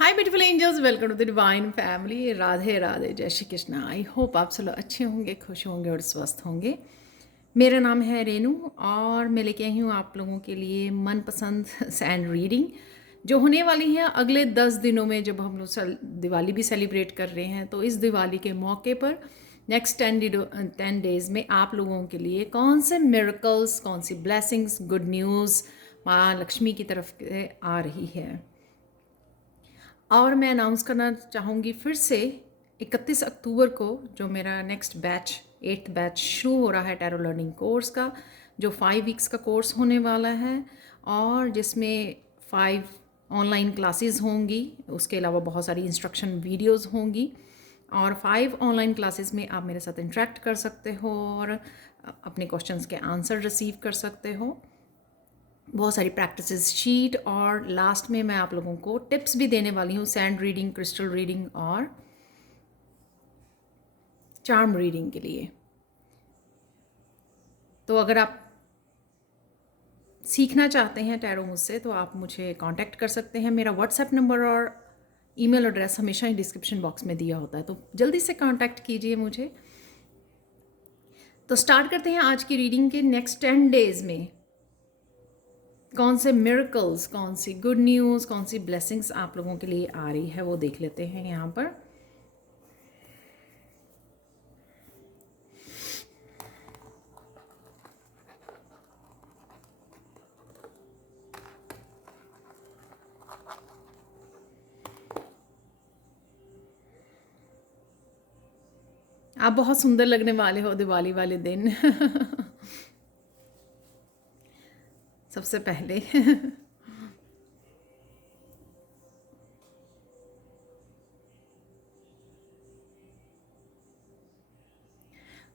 Hi beautiful angels, welcome to the divine family. Radhe Radhe, जय Shri Krishna. I hope आप सब लोग अच्छे होंगे, खुश होंगे और स्वस्थ होंगे। मेरा नाम है रेनू और मैं लेके आई हूँ आप लोगों के लिए मनपसंद सैंड रीडिंग जो होने वाली है अगले 10 दिनों में, जब हम लोग दिवाली भी सेलिब्रेट कर रहे हैं। तो इस दिवाली के मौके पर नेक्स्ट 10 डेज़ में आप लोगों के लिए कौन से मिरेकल्स, कौन सी ब्लेसिंग्स, गुड न्यूज़ माँ लक्ष्मी की तरफ से आ रही है। और मैं अनाउंस करना चाहूँगी फिर से 31 अक्टूबर को जो मेरा नेक्स्ट बैच 8th बैच शुरू हो रहा है टैरो लर्निंग कोर्स का, जो 5 वीक्स का कोर्स होने वाला है और जिसमें 5 ऑनलाइन क्लासेस होंगी। उसके अलावा बहुत सारी इंस्ट्रक्शन वीडियोस होंगी और 5 ऑनलाइन क्लासेस में आप मेरे साथ इंटरेक्ट कर सकते हो और अपने क्वेश्चंस के आंसर रिसीव कर सकते हो। बहुत सारी प्रैक्टिसेस शीट और लास्ट में मैं आप लोगों को टिप्स भी देने वाली हूँ सैंड रीडिंग, क्रिस्टल रीडिंग और चार्म रीडिंग के लिए। तो अगर आप सीखना चाहते हैं टैरो मुझसे तो आप मुझे कांटेक्ट कर सकते हैं। मेरा व्हाट्सएप नंबर और ईमेल एड्रेस हमेशा ही डिस्क्रिप्शन बॉक्स में दिया होता है, तो जल्दी से कांटेक्ट कीजिए मुझे। तो स्टार्ट करते हैं आज की रीडिंग के नेक्स्ट 10 डेज़ में कौन से मिरेकल्स, कौन सी गुड न्यूज़, कौन सी ब्लेसिंग्स आप लोगों के लिए आ रही है, वो देख लेते हैं यहाँ पर। आप बहुत सुंदर लगने वाले हो दिवाली वाले दिन। सबसे पहले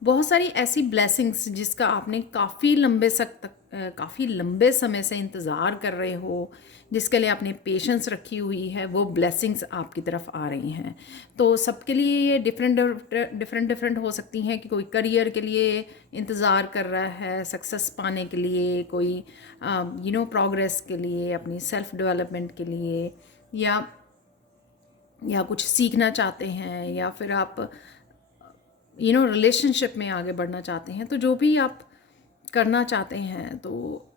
बहुत सारी ऐसी ब्लेसिंग्स जिसका आपने काफ़ी लंबे समय से इंतज़ार कर रहे हो, जिसके लिए आपने पेशेंस रखी हुई है, वो ब्लेसिंग्स आपकी तरफ आ रही हैं। तो सबके लिए ये डिफरेंट हो सकती हैं कि कोई करियर के लिए इंतज़ार कर रहा है, सक्सेस पाने के लिए, कोई प्रोग्रेस के लिए, अपनी सेल्फ डेवलपमेंट के लिए, या कुछ सीखना चाहते हैं, या फिर आप रिलेशनशिप में आगे बढ़ना चाहते हैं। तो जो भी आप करना चाहते हैं, तो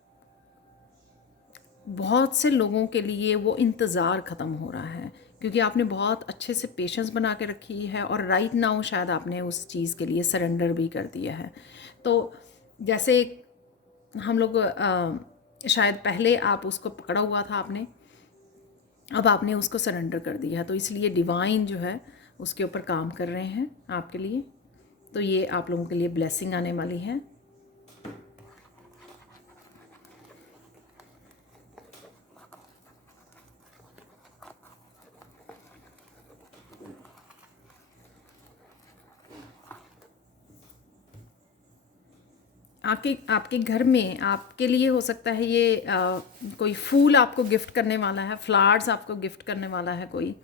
बहुत से लोगों के लिए वो इंतज़ार ख़त्म हो रहा है क्योंकि आपने बहुत अच्छे से पेशेंस बना के रखी है और राइट नाउ शायद आपने उस चीज़ के लिए सरेंडर भी कर दिया है। तो जैसे हम लोग शायद पहले आप उसको पकड़ा हुआ था आपने, अब आपने उसको सरेंडर कर दिया, तो इसलिए डिवाइन जो है उसके ऊपर काम कर रहे हैं आपके लिए। तो ये आप लोगों के लिए ब्लेसिंग आने वाली है। आपके आपके घर में आपके लिए हो सकता है ये कोई फूल आपको गिफ्ट करने वाला है, फ्लावर्स आपको गिफ्ट करने वाला है कोई,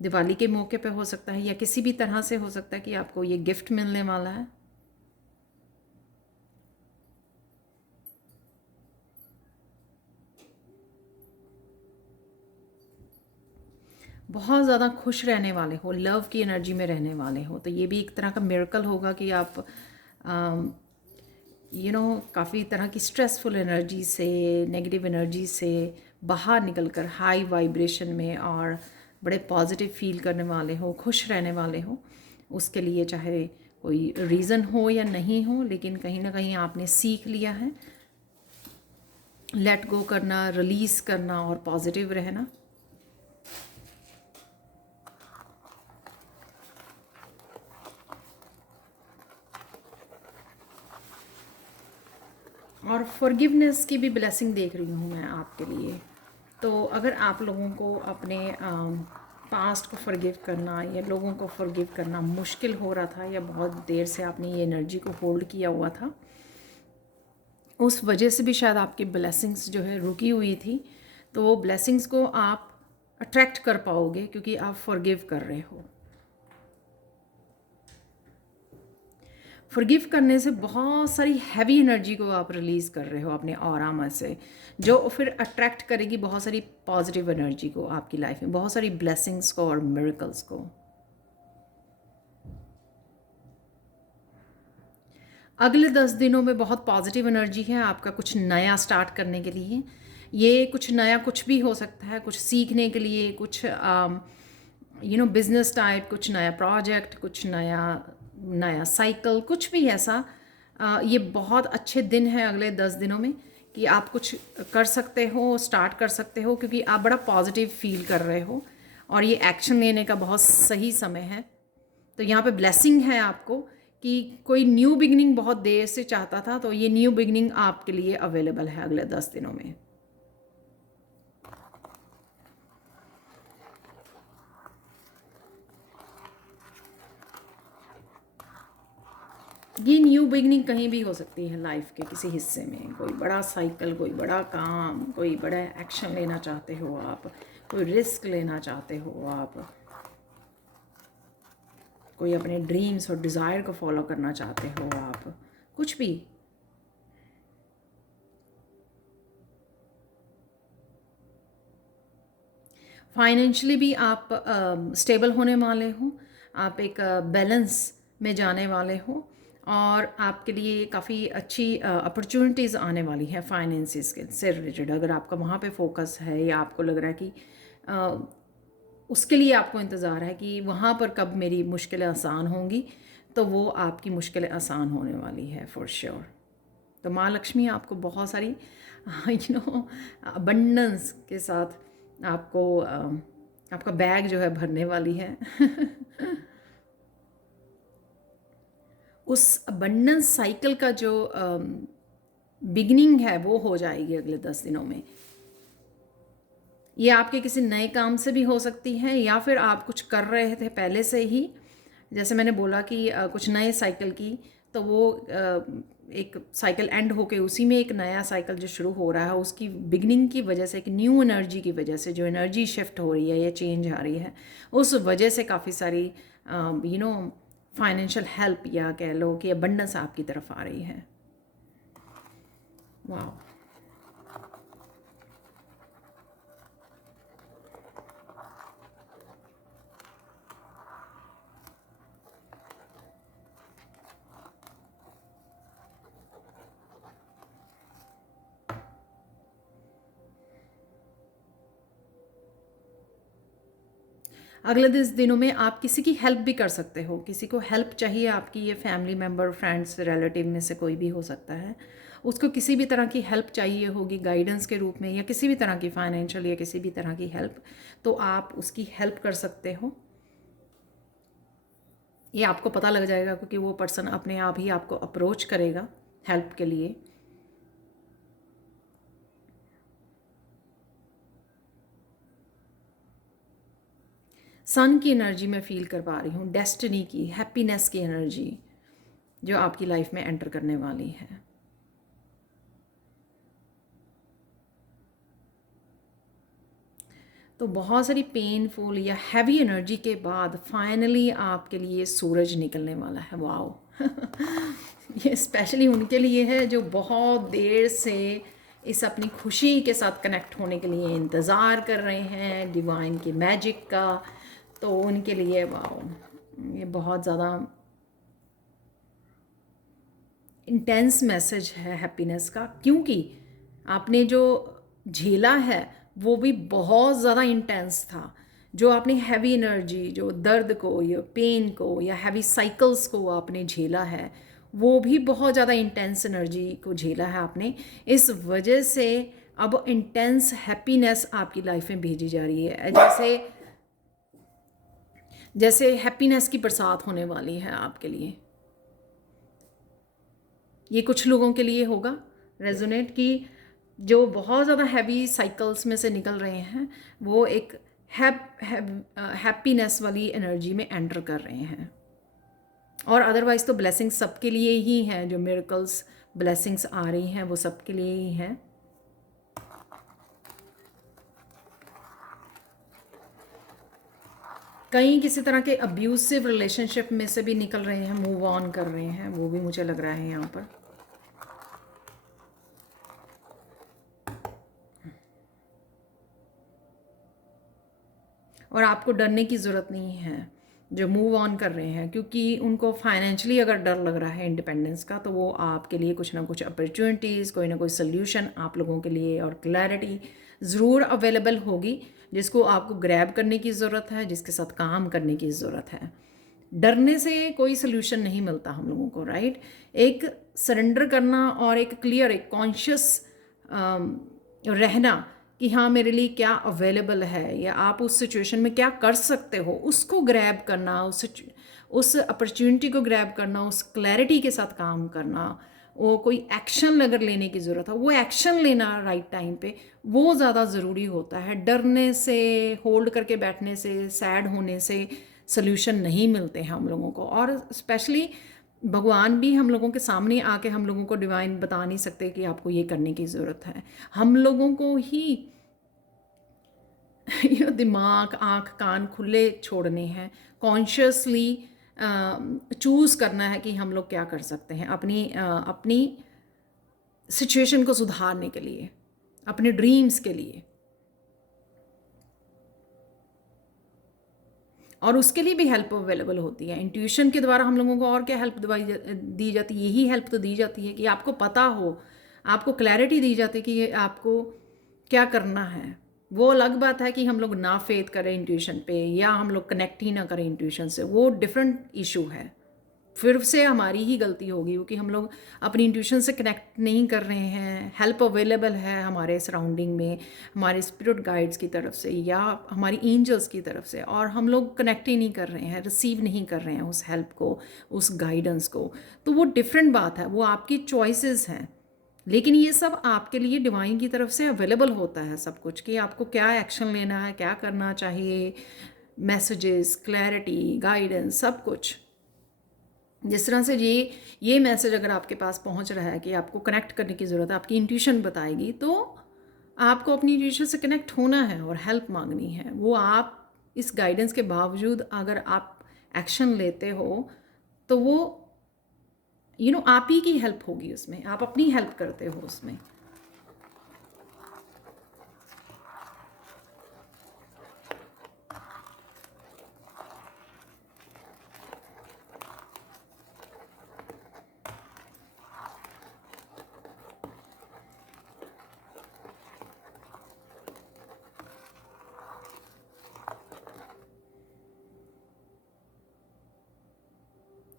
दिवाली के मौके पे हो सकता है, या किसी भी तरह से हो सकता है कि आपको ये गिफ्ट मिलने वाला है। बहुत ज़्यादा खुश रहने वाले हो, लव की एनर्जी में रहने वाले हो, तो ये भी एक तरह का मिरेकल होगा कि आप काफ़ी तरह की स्ट्रेसफुल एनर्जी से, नेगेटिव एनर्जी से बाहर निकलकर हाई वाइब्रेशन में और बड़े पॉजिटिव फील करने वाले हो, खुश रहने वाले हो। उसके लिए चाहे कोई रीज़न हो या नहीं हो, लेकिन कहीं ना कहीं आपने सीख लिया है लेट गो करना, रिलीज़ करना और पॉजिटिव रहना। और फॉरगिवनेस की भी ब्लेसिंग देख रही हूँ मैं आपके लिए। तो अगर आप लोगों को अपने पास्ट को फॉरगिव करना या लोगों को फॉरगिव करना मुश्किल हो रहा था, या बहुत देर से आपने ये एनर्जी को होल्ड किया हुआ था, उस वजह से भी शायद आपकी ब्लेसिंग्स जो है रुकी हुई थी, तो वो ब्लेसिंग्स को आप अट्रैक्ट कर पाओगे क्योंकि आप फॉरगिव कर रहे हो। फॉरगिव करने से बहुत सारी हैवी एनर्जी को आप रिलीज़ कर रहे हो अपने ऑरा में से, जो फिर अट्रैक्ट करेगी बहुत सारी पॉजिटिव एनर्जी को आपकी लाइफ में, बहुत सारी ब्लेसिंग्स को और मिरेकल्स को। अगले 10 दिनों में बहुत पॉजिटिव एनर्जी है आपका कुछ नया स्टार्ट करने के लिए। ये कुछ नया कुछ भी हो सकता है, कुछ सीखने के लिए, कुछ बिजनेस टाइप, कुछ नया प्रोजेक्ट, कुछ नया नया साइकिल, कुछ भी ऐसा। ये बहुत अच्छे दिन हैं अगले 10 दिनों में कि आप कुछ कर सकते हो, स्टार्ट कर सकते हो, क्योंकि आप बड़ा पॉजिटिव फील कर रहे हो और ये एक्शन लेने का बहुत सही समय है। तो यहाँ पे ब्लेसिंग है आपको कि कोई न्यू बिगनिंग बहुत देर से चाहता था, तो ये न्यू बिगनिंग आपके लिए अवेलेबल है अगले 10 दिनों में। ये न्यू बिगनिंग कहीं भी हो सकती है लाइफ के किसी हिस्से में, कोई बड़ा साइकिल, कोई बड़ा काम, कोई बड़ा एक्शन लेना चाहते हो आप, कोई रिस्क लेना चाहते हो आप, कोई अपने ड्रीम्स और डिज़ायर को फॉलो करना चाहते हो आप, कुछ भी। फाइनेंशियली भी आप स्टेबल होने वाले हो, आप एक बैलेंस में जाने वाले हो और आपके लिए काफ़ी अच्छी अपॉर्चुनिटीज़ आने वाली है फाइनेंसिस के से रिलेटेड। अगर आपका वहाँ पे फोकस है या आपको लग रहा है कि उसके लिए आपको इंतज़ार है कि वहाँ पर कब मेरी मुश्किलें आसान होंगी, तो वो आपकी मुश्किलें आसान होने वाली है फॉर श्योर। तो माँ लक्ष्मी आपको बहुत सारी अबंडेंस के साथ आपको आपका बैग जो है भरने वाली है। उस अबंडेंस साइकिल का जो बिगनिंग है वो हो जाएगी अगले 10 दिनों में। ये आपके किसी नए काम से भी हो सकती है या फिर आप कुछ कर रहे थे पहले से ही, जैसे मैंने बोला कि कुछ नए साइकिल की, तो वो एक साइकिल एंड होके उसी में एक नया साइकिल जो शुरू हो रहा है उसकी बिगनिंग की वजह से, एक न्यू एनर्जी की वजह से, जो एनर्जी शिफ्ट हो रही है या चेंज आ रही है, उस वजह से काफ़ी सारी फाइनेंशियल हेल्प या कह लो कि अबंडेंस आपकी तरफ आ रही है। वाह। अगले 10 दिनों में आप किसी की हेल्प भी कर सकते हो, किसी को हेल्प चाहिए आपकी, ये फैमिली मेम्बर, फ्रेंड्स, रिलेटिव में से कोई भी हो सकता है, उसको किसी भी तरह की हेल्प चाहिए होगी गाइडेंस के रूप में या किसी भी तरह की फाइनेंशियल या किसी भी तरह की हेल्प, तो आप उसकी हेल्प कर सकते हो। ये आपको पता लग जाएगा क्योंकि वो पर्सन अपने आप ही आपको अप्रोच करेगा हेल्प के लिए। सन की एनर्जी मैं फील कर पा रही हूँ, डेस्टिनी की, हैप्पीनेस की एनर्जी जो आपकी लाइफ में एंटर करने वाली है। तो बहुत सारी पेनफुल या हैवी एनर्जी के बाद फाइनली आपके लिए सूरज निकलने वाला है। वाओ। ये स्पेशली उनके लिए है जो बहुत देर से इस अपनी खुशी के साथ कनेक्ट होने के लिए इंतज़ार कर रहे हैं डिवाइन की मैजिक का। तो उनके लिए वाओ, ये बहुत ज़्यादा इंटेंस मैसेज है हैप्पीनेस का, क्योंकि आपने जो झेला है वो भी बहुत ज़्यादा इंटेंस था। जो आपने हैवी एनर्जी, जो दर्द को या पेन को या हैवी साइकिल्स को आपने झेला है, वो भी बहुत ज़्यादा इंटेंस एनर्जी को झेला है आपने। इस वजह से अब इंटेंस हैप्पीनेस आपकी लाइफ में भेजी जा रही है, जैसे जैसे हैप्पीनेस की बरसात होने वाली है आपके लिए। ये कुछ लोगों के लिए होगा रेजोनेट कि जो बहुत ज़्यादा हैवी साइकिल्स में से निकल रहे हैं, वो एक हैप्पीनेस वाली एनर्जी में एंटर कर रहे हैं। और अदरवाइज़ तो ब्लेसिंग्स सबके लिए ही हैं, जो मिरेकल्स ब्लेसिंग्स आ रही हैं वो सबके लिए ही हैं। कहीं किसी तरह के अब्यूसिव रिलेशनशिप में से भी निकल रहे हैं, मूव ऑन कर रहे हैं, वो भी मुझे लग रहा है यहाँ पर। और आपको डरने की ज़रूरत नहीं है जो मूव ऑन कर रहे हैं, क्योंकि उनको फाइनेंशियली अगर डर लग रहा है इंडिपेंडेंस का, तो वो आपके लिए कुछ ना कुछ अपॉर्चुनिटीज़, कोई ना कोई सोल्यूशन आप लोगों के लिए और क्लैरिटी ज़रूर अवेलेबल होगी, जिसको आपको ग्रैब करने की ज़रूरत है, जिसके साथ काम करने की ज़रूरत है। डरने से कोई सोल्यूशन नहीं मिलता हम लोगों को, राइट। एक सरेंडर करना और एक क्लियर, एक कॉन्शियस रहना कि हाँ मेरे लिए क्या अवेलेबल है, या आप उस सिचुएशन में क्या कर सकते हो, उसको ग्रैब करना, उस अपॉर्चुनिटी को ग्रैब करना, उस क्लैरिटी के साथ काम करना, वो कोई एक्शन अगर लेने की ज़रूरत है वो एक्शन लेना राइट टाइम पे, वो ज़्यादा ज़रूरी होता है। डरने से, होल्ड करके बैठने से, सैड होने से सल्यूशन नहीं मिलते हैं हम लोगों को। और स्पेशली भगवान भी हम लोगों के सामने आके हम लोगों को डिवाइन बता नहीं सकते कि आपको ये करने की ज़रूरत है। हम लोगों को ही दिमाग, आँख, कान खुले छोड़ने हैं, कॉन्शियसली चूज़ करना है कि हम लोग क्या कर सकते हैं अपनी सिचुएशन को सुधारने के लिए, अपने ड्रीम्स के लिए। और उसके लिए भी हेल्प अवेलेबल होती है। इंट्यूशन के द्वारा हम लोगों को और क्या हेल्प दी जाती है, यही हेल्प तो दी जाती है कि आपको पता हो, आपको क्लैरिटी दी जाती है कि ये आपको क्या करना है। वो अलग बात है कि हम लोग ना फेथ करें इंट्यूशन पे, या हम लोग कनेक्ट ही ना करें इंट्यूशन से, वो डिफरेंट इशू है, फिर से हमारी ही गलती होगी, क्योंकि हम लोग अपनी इंट्यूशन से कनेक्ट नहीं कर रहे हैं। हेल्प अवेलेबल है हमारे सराउंडिंग में, हमारे स्पिरिट गाइड्स की तरफ से या हमारी एंजल्स की तरफ से, और हम लोग कनेक्ट ही नहीं कर रहे हैं, रिसीव नहीं कर रहे हैं उस हेल्प को, उस गाइडेंस को। तो वो डिफरेंट बात है, वो आपकी चॉइसेस हैं। लेकिन ये सब आपके लिए डिवाइन की तरफ से अवेलेबल होता है सब कुछ, कि आपको क्या एक्शन लेना है, क्या करना चाहिए, मैसेजेस, क्लैरिटी, गाइडेंस, सब कुछ। जिस तरह से ये मैसेज अगर आपके पास पहुंच रहा है कि आपको कनेक्ट करने की ज़रूरत है, आपकी इंट्यूशन बताएगी, तो आपको अपनी इंट्यूशन से कनेक्ट होना है और हेल्प मांगनी है। वो आप इस गाइडेंस के बावजूद अगर आप एक्शन लेते हो, तो वो आप ही की हेल्प होगी उसमें, आप अपनी हेल्प करते हो उसमें।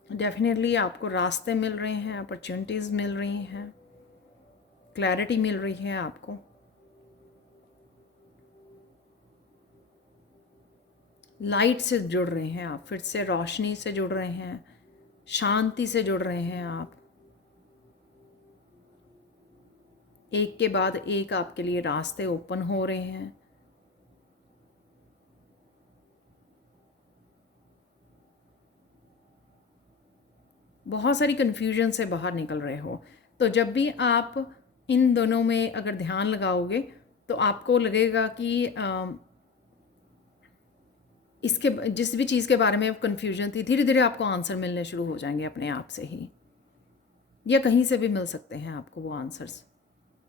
डेफिनेटली आपको रास्ते मिल रहे हैं, अपॉर्चुनिटीज़ मिल रही हैं, क्लैरिटी मिल रही है आपको। लाइट से जुड़ रहे हैं आप, फिर से रोशनी से जुड़ रहे हैं, शांति से जुड़ रहे हैं आप। एक के बाद एक आपके लिए रास्ते ओपन हो रहे हैं। बहुत सारी कन्फ्यूजन से बाहर निकल रहे हो। तो जब भी आप इन दोनों में अगर ध्यान लगाओगे, तो आपको लगेगा कि इसके जिस भी चीज़ के बारे में कन्फ्यूजन थी, धीरे धीरे आपको आंसर मिलने शुरू हो जाएंगे अपने आप से ही, या कहीं से भी मिल सकते हैं आपको वो आंसर्स,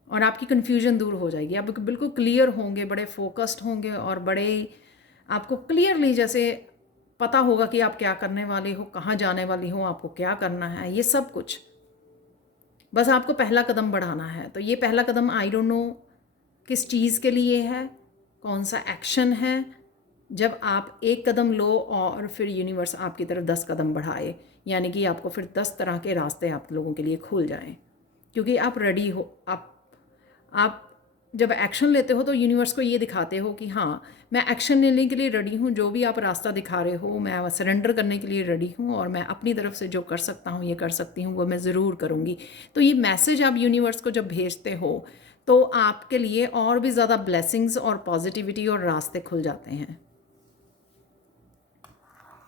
और आपकी कन्फ्यूजन दूर हो जाएगी। आप बिल्कुल क्लियर होंगे, बड़े फोकस्ड होंगे, और बड़े आपको क्लियरली जैसे पता होगा कि आप क्या करने वाले हो, कहाँ जाने वाली हो, आपको क्या करना है, ये सब कुछ। बस आपको पहला कदम बढ़ाना है। तो ये पहला कदम आई डोंट नो किस चीज़ के लिए है, कौन सा एक्शन है। जब आप एक कदम लो और फिर यूनिवर्स आपकी तरफ 10 कदम बढ़ाए, यानी कि आपको फिर 10 तरह के रास्ते आप लोगों के लिए खुल जाएं, क्योंकि आप रेडी हो। आप जब एक्शन लेते हो तो यूनिवर्स को ये दिखाते हो कि हाँ मैं एक्शन लेने के लिए रेडी हूँ, जो भी आप रास्ता दिखा रहे हो मैं सरेंडर करने के लिए रेडी हूँ, और मैं अपनी तरफ से जो कर सकता हूँ, ये कर सकती हूँ, वो मैं ज़रूर करूँगी। तो ये मैसेज आप यूनिवर्स को जब भेजते हो, तो आपके लिए और भी ज़्यादा ब्लेसिंग्स और पॉजिटिविटी और रास्ते खुल जाते हैं,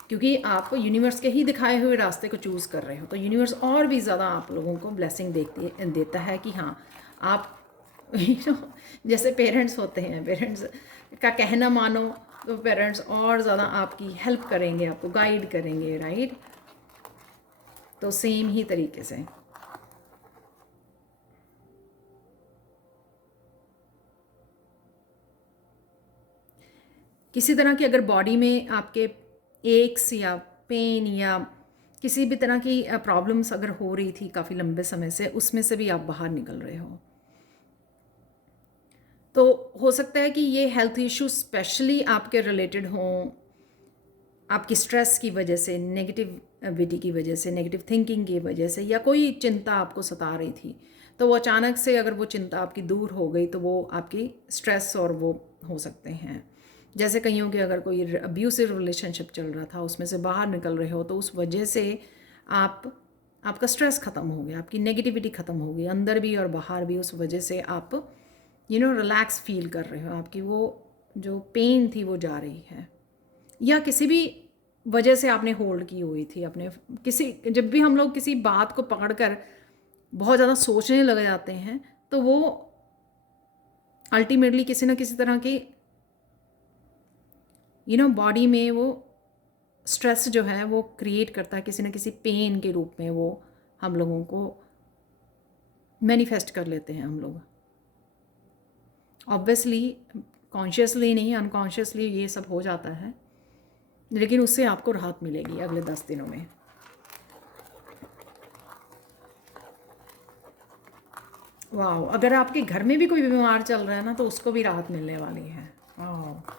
क्योंकि आप यूनिवर्स के ही दिखाए हुए रास्ते को चूज़ कर रहे हो। तो यूनिवर्स और भी ज़्यादा आप लोगों को ब्लेसिंग देता है कि हाँ आप जैसे पेरेंट्स होते हैं, पेरेंट्स का कहना मानो, तो पेरेंट्स और ज़्यादा आपकी हेल्प करेंगे, आपको गाइड करेंगे, राइट। तो सेम ही तरीके से किसी तरह की अगर बॉडी में आपके एक्स या पेन या किसी भी तरह की प्रॉब्लम्स अगर हो रही थी काफ़ी लंबे समय से, उसमें से भी आप बाहर निकल रहे हो। तो हो सकता है कि ये हेल्थ इश्यू स्पेशली आपके रिलेटेड हों आपकी स्ट्रेस की वजह से, नेगेटिविटी की वजह से, नेगेटिव थिंकिंग की वजह से, या कोई चिंता आपको सता रही थी, तो वो अचानक से अगर वो चिंता आपकी दूर हो गई तो वो आपकी स्ट्रेस और वो हो सकते हैं। जैसे कईयों के अगर कोई अब्यूसिव रिलेशनशिप चल रहा था, उसमें से बाहर निकल रहे हो, तो उस वजह से आप आपका स्ट्रेस ख़त्म हो गया, आपकी नेगेटिविटी ख़त्म हो गई, अंदर भी और बाहर भी। उस वजह से आप रिलैक्स फील कर रहे हो, आपकी वो जो पेन थी वो जा रही है। या किसी भी वजह से आपने होल्ड की हुई थी अपने किसी, जब भी हम लोग किसी बात को पकड़कर बहुत ज़्यादा सोचने लग जाते हैं तो वो अल्टीमेटली किसी ना किसी तरह की बॉडी में वो स्ट्रेस जो है वो क्रिएट करता है, किसी ना किसी पेन के रूप में वो हम लोगों को मैनिफेस्ट कर लेते हैं हम लोग। ऑब्वियसली कॉन्शियसली नहीं, अनकॉन्शियसली ये सब हो जाता है, लेकिन उससे आपको राहत मिलेगी अगले 10 दिनों में। वाह, अगर आपके घर में भी कोई बीमार चल रहा है ना, तो उसको भी राहत मिलने वाली है। वाह,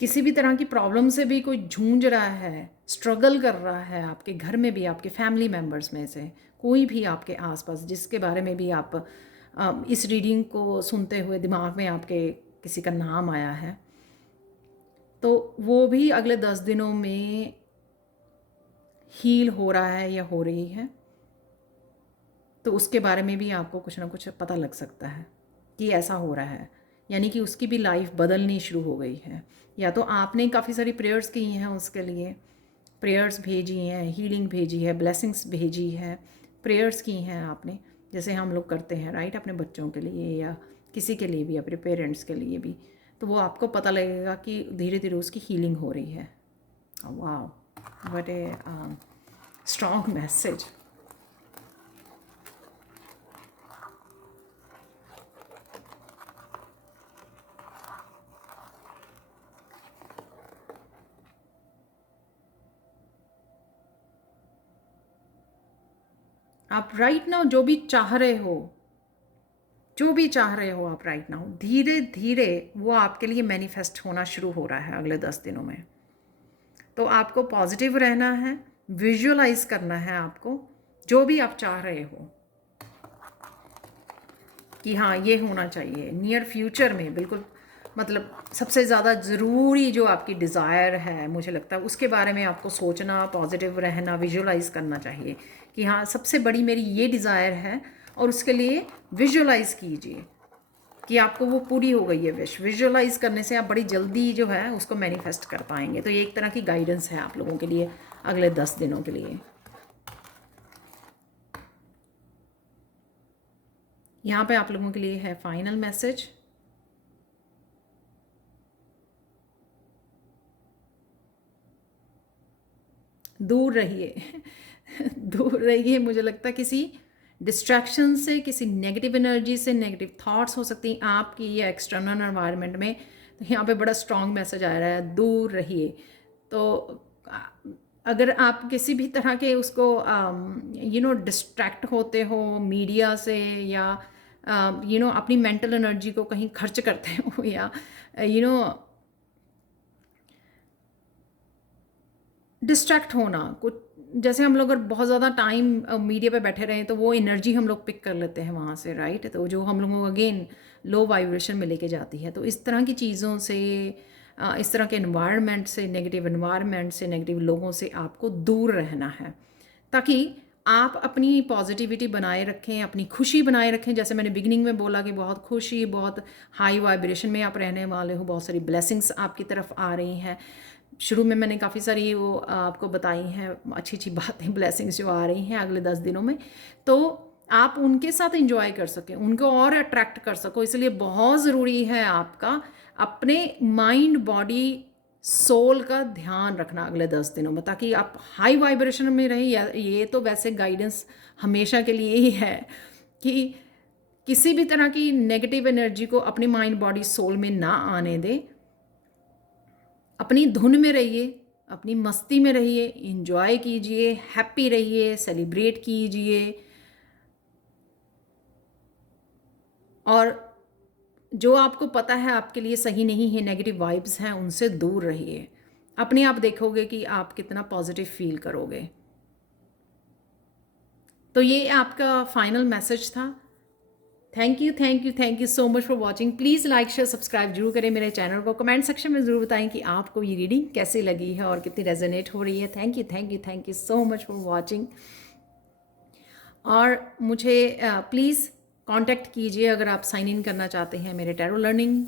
किसी भी तरह की प्रॉब्लम से भी कोई जूझ रहा है, स्ट्रगल कर रहा है, आपके घर में भी, आपके फैमिली मेम्बर्स में से कोई भी आपके आसपास, जिसके बारे में भी आप इस रीडिंग को सुनते हुए दिमाग में आपके किसी का नाम आया है, तो वो भी अगले 10 दिनों में हील हो रहा है या हो रही है। तो उसके बारे में भी आपको कुछ ना कुछ पता लग सकता है कि ऐसा हो रहा है, यानी कि उसकी भी लाइफ बदलनी शुरू हो गई है। या तो आपने काफ़ी सारी प्रेयर्स की हैं उसके लिए, प्रेयर्स भेजी हैं, हीलिंग भेजी है, ब्लेसिंग्स भेजी है, प्रेयर्स की हैं आपने, जैसे हम लोग करते हैं, राइट, अपने बच्चों के लिए या किसी के लिए भी, अपने पेरेंट्स के लिए भी। तो वो आपको पता लगेगा कि धीरे धीरे उसकी हीलिंग हो रही है। वाह, व्हाट ए स्ट्रॉन्ग मैसेज। आप राइट नाउ जो भी चाह रहे हो, जो भी चाह रहे हो आप राइट नाउ, धीरे धीरे वो आपके लिए मैनिफेस्ट होना शुरू हो रहा है अगले 10 दिनों में। तो आपको पॉजिटिव रहना है, विजुअलाइज करना है आपको जो भी आप चाह रहे हो कि हाँ ये होना चाहिए नियर फ्यूचर में, बिल्कुल। मतलब सबसे ज़्यादा ज़रूरी जो आपकी डिज़ायर है, मुझे लगता है उसके बारे में आपको सोचना, पॉजिटिव रहना, विजुअलाइज करना चाहिए कि हाँ सबसे बड़ी मेरी ये डिज़ायर है, और उसके लिए विजुअलाइज कीजिए कि आपको वो पूरी हो गई है विश। विजुअलाइज करने से आप बड़ी जल्दी जो है उसको मैनिफेस्ट कर पाएंगे। तो ये एक तरह की गाइडेंस है आप लोगों के लिए अगले 10 दिनों के लिए। यहाँ पे आप लोगों के लिए है फाइनल मैसेज। दूर रहिए दूर रहिए, मुझे लगता है किसी डिस्ट्रैक्शन से, किसी नेगेटिव एनर्जी से, नेगेटिव थॉट्स हो सकती हैं आपकी या एक्सटर्नल एनवायरनमेंट में। तो यहाँ पे बड़ा स्ट्रॉन्ग मैसेज आ रहा है, दूर रहिए। तो अगर आप किसी भी तरह के उसको डिस्ट्रैक्ट होते हो मीडिया से, या अपनी मेंटल एनर्जी को कहीं खर्च करते हो, या डिस्ट्रैक्ट होना कुछ, जैसे हम लोग अगर बहुत ज़्यादा टाइम मीडिया पे बैठे रहें तो वो एनर्जी हम लोग पिक कर लेते हैं वहाँ से, राइट। तो जो हम लोगों को अगेन लो वाइब्रेशन में लेके जाती है। तो इस तरह की चीज़ों से, इस तरह के एनवायरनमेंट से, नेगेटिव एनवायरनमेंट से, नेगेटिव लोगों से आपको दूर रहना है, ताकि आप अपनी पॉजिटिविटी बनाए रखें, अपनी खुशी बनाए रखें। जैसे मैंने बिगिनिंग में बोला कि बहुत खुशी, बहुत हाई वाइब्रेशन में आप रहने वाले हो, बहुत सारी ब्लेसिंग्स आपकी तरफ आ रही हैं। शुरू में मैंने काफ़ी सारी वो आपको बताई हैं अच्छी अच्छी बातें, ब्लेसिंग्स जो आ रही हैं अगले 10 दिनों में। तो आप उनके साथ इंजॉय कर सकें, उनको और अट्रैक्ट कर सको। इसलिए बहुत ज़रूरी है आपका अपने माइंड, बॉडी, सोल का ध्यान रखना अगले 10 दिनों में, ताकि आप हाई वाइब्रेशन में रहें। या ये तो वैसे गाइडेंस हमेशा के लिए ही है कि किसी भी तरह की नेगेटिव एनर्जी को अपने माइंड, बॉडी, सोल में ना आने दें। अपनी धुन में रहिए, अपनी मस्ती में रहिए, इंजॉय कीजिए, हैप्पी रहिए, सेलिब्रेट कीजिए। और जो आपको पता है आपके लिए सही नहीं है, नेगेटिव वाइब्स हैं, उनसे दूर रहिए। अपने आप देखोगे कि आप कितना पॉजिटिव फील करोगे। तो ये आपका फाइनल मैसेज था। Thank you so much for watching. Please like, share, subscribe जरूर करें मेरे चैनल को। कमेंट सेक्शन में ज़रूर बताएं कि आपको ये रीडिंग कैसी लगी है और कितनी रेजोनेट हो रही है। Thank you so much for watching. और मुझे प्लीज़ कांटेक्ट कीजिए अगर आप साइन इन करना चाहते हैं मेरे टैरो लर्निंग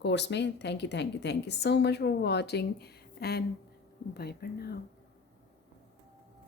कोर्स में। Thank you so much for watching and bye for now.